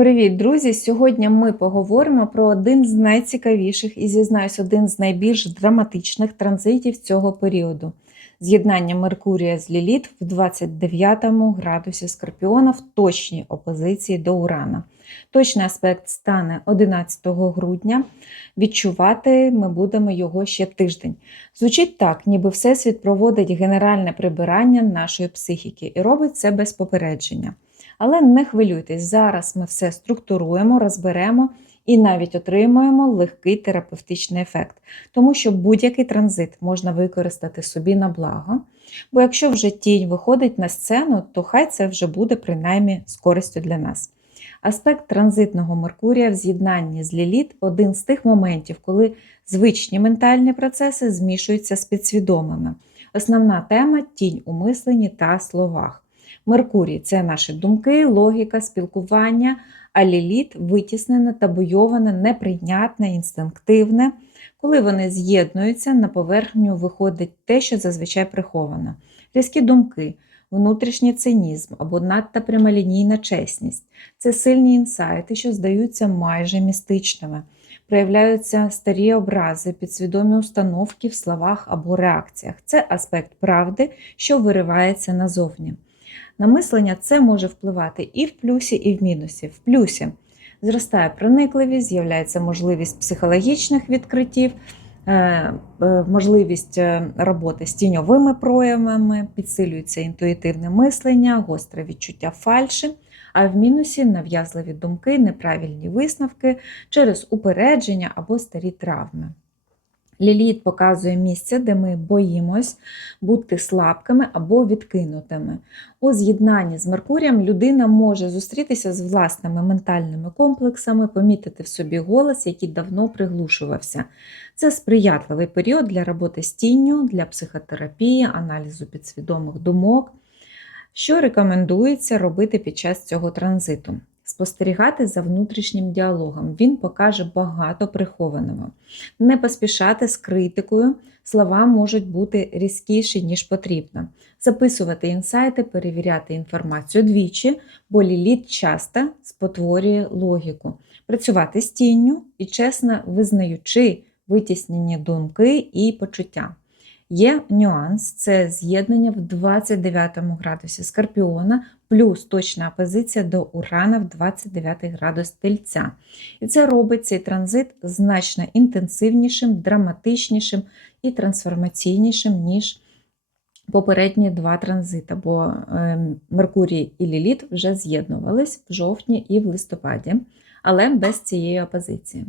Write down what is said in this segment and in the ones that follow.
Привіт, друзі! Сьогодні ми поговоримо про один з найцікавіших і зізнаюсь, один з найбільш драматичних транзитів цього періоду з'єднання Меркурія з Ліліт в 29 градусі Скорпіона в точній опозиції до Урана. Точний аспект стане 11 грудня. Відчувати ми будемо його ще тиждень. Звучить так, ніби Всесвіт проводить генеральне прибирання нашої психіки і робить це без попередження. Але не хвилюйтесь, зараз ми все структуруємо, розберемо і навіть отримуємо легкий терапевтичний ефект, тому що будь-який транзит можна використати собі на благо. Бо якщо вже тінь виходить на сцену, то хай це вже буде принаймні з користю для нас. Аспект транзитного Меркурія в з'єднанні з Ліліт один з тих моментів, коли звичні ментальні процеси змішуються з підсвідомими. Основна тема тінь у мисленні та словах. Меркурій це наші думки, логіка, спілкування, а ліліт витіснене, табуйоване, неприйнятне, інстинктивне. Коли вони з'єднуються, на поверхню виходить те, що зазвичай приховано. Різкі думки, внутрішній цинізм або надто прямолінійна чесність це сильні інсайти, що здаються майже містичними. Проявляються старі образи, підсвідомі установки в словах або реакціях. Це аспект правди, що виривається назовні. На мислення це може впливати і в плюсі, і в мінусі. В плюсі зростає проникливість, з'являється можливість психологічних відкриттів, е, е, можливість е, роботи з тіньовими проявами, підсилюється інтуїтивне мислення, гостре відчуття фальші. А в мінусі нав'язливі думки, неправильні висновки через упередження або старі травми. Ліліт показує місце, де ми боїмось бути слабкими або відкинутими. У з'єднанні з Меркурієм людина може зустрітися з власними ментальними комплексами, помітити в собі голос, який давно приглушувався. Це сприятливий період для роботи з тінню, для психотерапії, аналізу підсвідомих думок, що рекомендується робити під час цього транзиту спостерігати за внутрішнім діалогом. Він покаже багато прихованого. Не поспішати з критикою, слова можуть бути різкіші, ніж потрібно. Записувати інсайти, перевіряти інформацію двічі, бо ліліт часто спотворює логіку. Працювати з тінню і чесно визнаючи витіснені думки і почуття. Є нюанс, це з'єднання в 29 градусі Скорпіона плюс точна опозиція до Урана в 29 градус Тельця. І це робить цей транзит значно інтенсивнішим, драматичнішим і трансформаційнішим, ніж попередні два транзити, бо ем, Меркурій і Ліліт вже з'єднувались в жовтні і в листопаді але без цієї опозиції.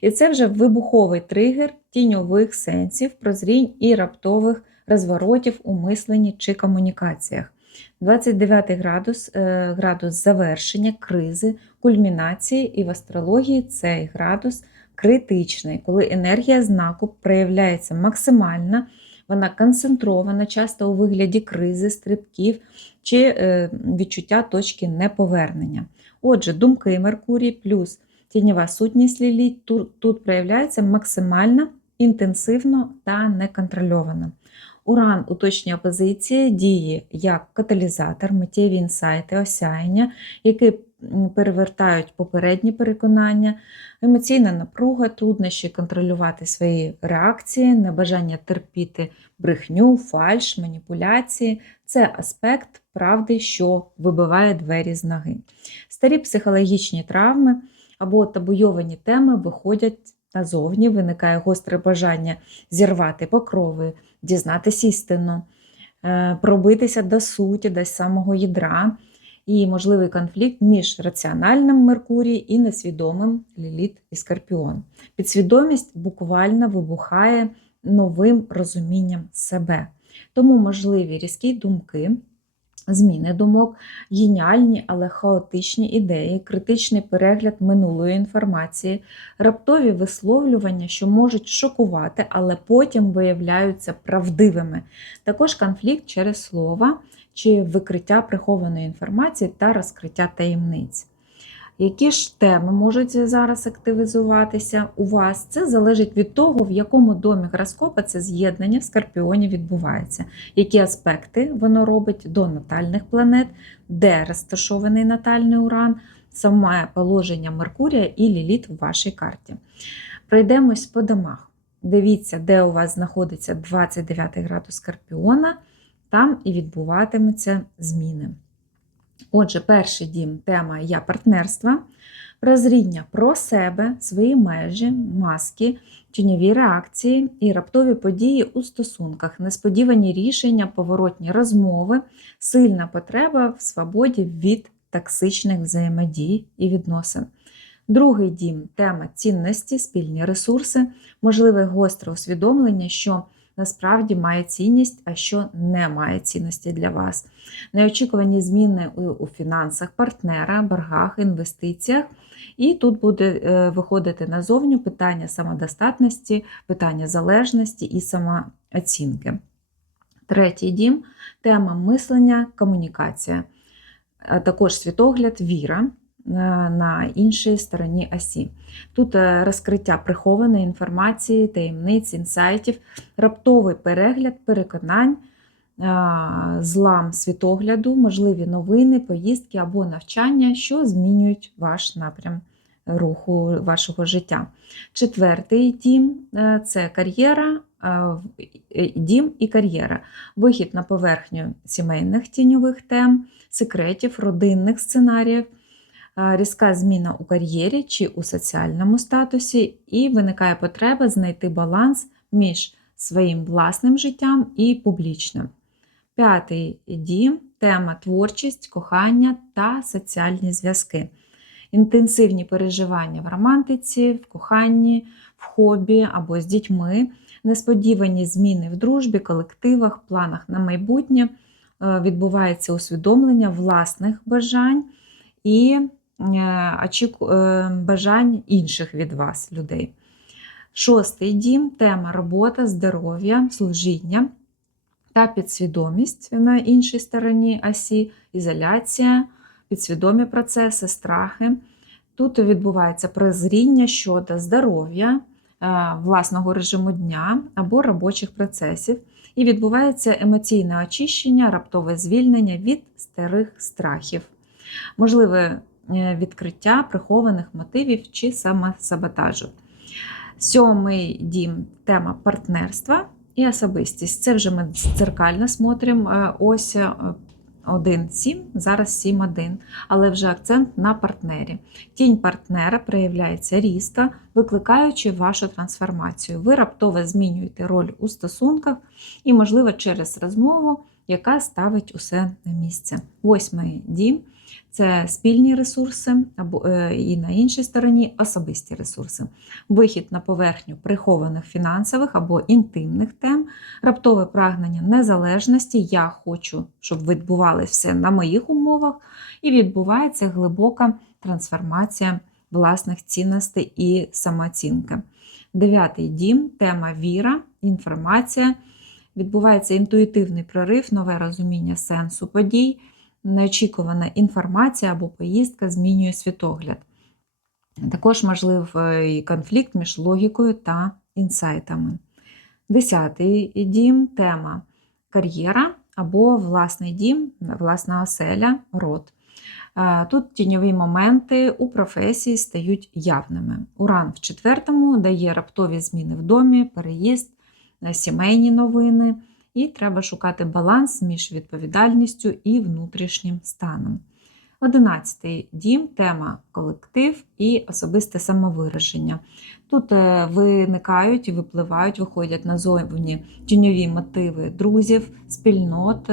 І це вже вибуховий тригер тіньових сенсів, прозрінь і раптових розворотів у мисленні чи комунікаціях. 29 градус е, градус завершення, кризи, кульмінації, і в астрології цей градус критичний, коли енергія знаку проявляється максимально, вона концентрована, часто у вигляді кризи, стрибків чи е, відчуття точки неповернення. Отже, думки Меркурій плюс тіньова сутність Ліліт тут, проявляється максимально інтенсивно та неконтрольовано. Уран у точній опозиції діє як каталізатор, миттєві інсайти, осяяння, які перевертають попередні переконання, емоційна напруга, труднощі контролювати свої реакції, небажання терпіти брехню, фальш, маніпуляції це аспект правди, що вибиває двері з ноги. Старі психологічні травми або табуйовані теми виходять назовні, виникає гостре бажання зірвати покрови, дізнатися істину, е, пробитися до суті, до самого ядра і можливий конфлікт між раціональним Меркурій і несвідомим Ліліт і Скорпіон. Підсвідомість буквально вибухає новим розумінням себе. Тому можливі різкі думки. Зміни думок, геніальні, але хаотичні ідеї, критичний перегляд минулої інформації, раптові висловлювання, що можуть шокувати, але потім виявляються правдивими. Також конфлікт через слова чи викриття прихованої інформації та розкриття таємниць. Які ж теми можуть зараз активізуватися у вас? Це залежить від того, в якому домі гороскопа це з'єднання в Скорпіоні відбувається, які аспекти воно робить до натальних планет, де розташований натальний уран, саме положення Меркурія і Ліліт у вашій карті. Пройдемось по домах. Дивіться, де у вас знаходиться 29 градус Скорпіона, там і відбуватимуться зміни. Отже, перший дім тема Я партнерства, прозріння про себе, свої межі, маски, тіньові реакції і раптові події у стосунках, несподівані рішення, поворотні розмови, сильна потреба в свободі від токсичних взаємодій і відносин. Другий дім тема цінності, спільні ресурси, можливе гостре усвідомлення, що насправді має цінність, а що не має цінності для вас. Неочікувані зміни у, фінансах партнера, боргах, інвестиціях. І тут буде е, виходити назовню питання самодостатності, питання залежності і самооцінки. Третій дім тема мислення, комунікація, також світогляд, віра на іншій стороні осі. Тут е, розкриття прихованої інформації, таємниць, інсайтів, раптовий перегляд, переконань, злам світогляду, можливі новини, поїздки або навчання, що змінюють ваш напрям руху вашого життя. Четвертий дім е, це кар'єра, дім і кар'єра, вихід на поверхню сімейних тіньових тем, секретів, родинних сценаріїв різка зміна у кар'єрі чи у соціальному статусі, і виникає потреба знайти баланс між своїм власним життям і публічним. П'ятий дім тема творчість, кохання та соціальні зв'язки. Інтенсивні переживання в романтиці, в коханні, в хобі або з дітьми, несподівані зміни в дружбі, колективах, планах на майбутнє, е, відбувається усвідомлення власних бажань і бажань інших від вас, людей. Шостий дім тема робота, здоров'я, служіння та підсвідомість на іншій стороні осі, ізоляція, підсвідомі процеси, страхи. Тут відбувається прозріння щодо здоров'я, е, власного режиму дня або робочих процесів, і відбувається емоційне очищення, раптове звільнення від старих страхів. Можливе Е, відкриття прихованих мотивів чи самосаботажу. Сьомий дім тема партнерства і особистість. Це вже ми дзеркально смотримо. Е, ось 1,7, е, зараз 7,1, але вже акцент на партнері. Тінь партнера проявляється різко, викликаючи вашу трансформацію. Ви раптово змінюєте роль у стосунках і, можливо, через розмову, яка ставить усе на місце. Восьмий дім це спільні ресурси, або е, і на іншій стороні особисті ресурси, вихід на поверхню прихованих фінансових або інтимних тем, раптове прагнення незалежності. Я хочу, щоб відбувалося все на моїх умовах, і відбувається глибока трансформація власних цінностей і самооцінки. Дев'ятий дім тема віра, інформація. Відбувається інтуїтивний прорив, нове розуміння сенсу подій неочікувана інформація або поїздка змінює світогляд. Також можливий конфлікт між логікою та інсайтами. Десятий дім тема кар'єра або власний дім, власна оселя, род. Тут тіньові моменти у професії стають явними. Уран в четвертому дає раптові зміни в домі, переїзд, сімейні новини і треба шукати баланс між відповідальністю і внутрішнім станом. Одинадцятий дім тема колектив і особисте самовираження. Тут е, виникають і випливають, виходять назовні тіньові мотиви друзів, спільнот.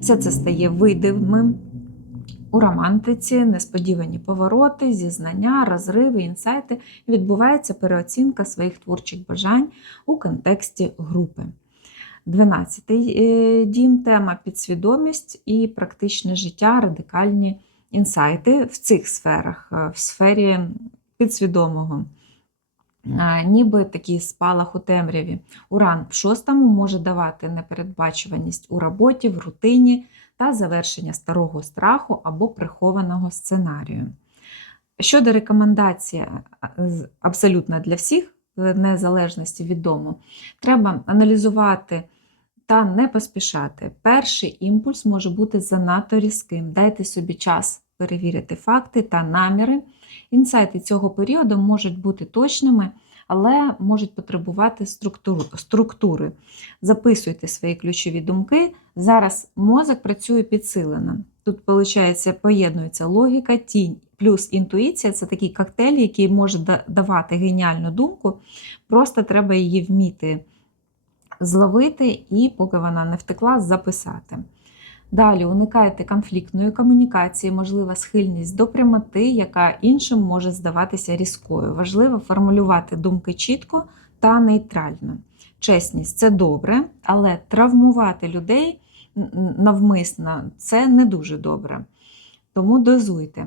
Все це стає видимим. У романтиці несподівані повороти, зізнання, розриви, інсайти відбувається переоцінка своїх творчих бажань у контексті групи. 12 е, дім тема підсвідомість і практичне життя, радикальні інсайти в цих сферах, е, в сфері підсвідомого. Ніби такий спалах у темряві. Уран в шостому може давати непередбачуваність у роботі, в рутині та завершення старого страху або прихованого сценарію. Щодо рекомендації абсолютно для всіх, незалежності від дому, треба аналізувати та не поспішати. Перший імпульс може бути занадто різким. Дайте собі час перевірити факти та наміри. Інсайти цього періоду можуть бути точними, але можуть потребувати структури. Записуйте свої ключові думки. Зараз мозок працює підсилено. Тут, виходить, поєднується логіка, тінь плюс інтуїція це такий коктейль, який може давати геніальну думку. Просто треба її вміти зловити і, поки вона не втекла, записати. Далі уникайте конфліктної комунікації, можлива схильність до прямоти, яка іншим може здаватися різкою. Важливо формулювати думки чітко та нейтрально. Чесність це добре, але травмувати людей навмисно це не дуже добре. Тому дозуйте.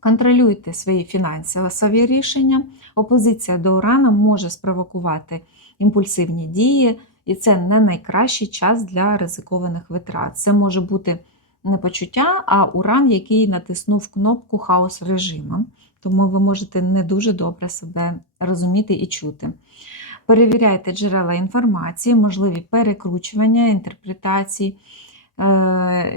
Контролюйте свої фінансові рішення. Опозиція до урана може спровокувати імпульсивні дії, і це не найкращий час для ризикованих витрат. Це може бути не почуття, а уран, який натиснув кнопку хаос режиму. Тому ви можете не дуже добре себе розуміти і чути. Перевіряйте джерела інформації, можливі перекручування, інтерпретації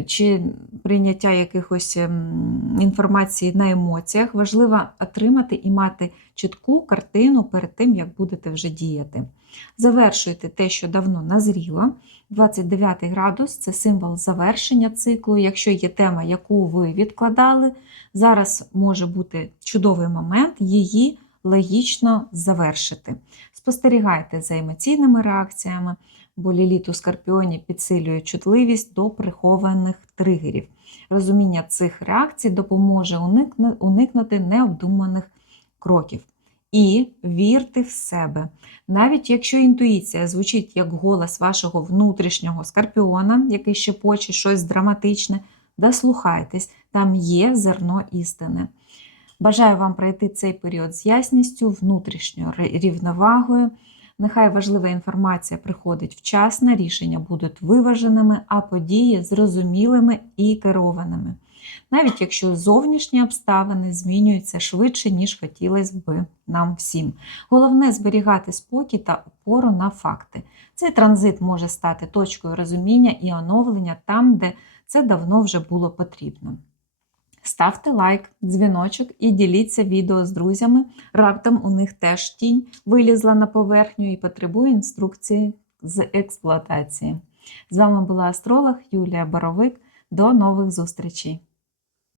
чи прийняття якихось ем, інформації на емоціях. Важливо отримати і мати чітку картину перед тим, як будете вже діяти. Завершуйте те, що давно назріло. 29 градус це символ завершення циклу. Якщо є тема, яку ви відкладали, зараз може бути чудовий момент її логічно завершити. Спостерігайте за емоційними реакціями, бо ліліт у скорпіоні підсилює чутливість до прихованих тригерів. Розуміння цих реакцій допоможе уникнути необдуманих кроків. І вірте в себе. Навіть якщо інтуїція звучить як голос вашого внутрішнього скорпіона, який шепоче щось драматичне, дослухайтесь, там є зерно істини. Бажаю вам пройти цей період з ясністю, внутрішньою рівновагою. Нехай важлива інформація приходить вчасно, рішення будуть виваженими, а події зрозумілими і керованими. Навіть якщо зовнішні обставини змінюються швидше, ніж хотілося б нам всім. Головне зберігати спокій та опору на факти. Цей транзит може стати точкою розуміння і оновлення там, де це давно вже було потрібно. Ставте лайк, дзвіночок і діліться відео з друзями. Раптом у них теж тінь вилізла на поверхню і потребує інструкції з експлуатації. З вами була астролог Юлія Боровик. До нових зустрічей!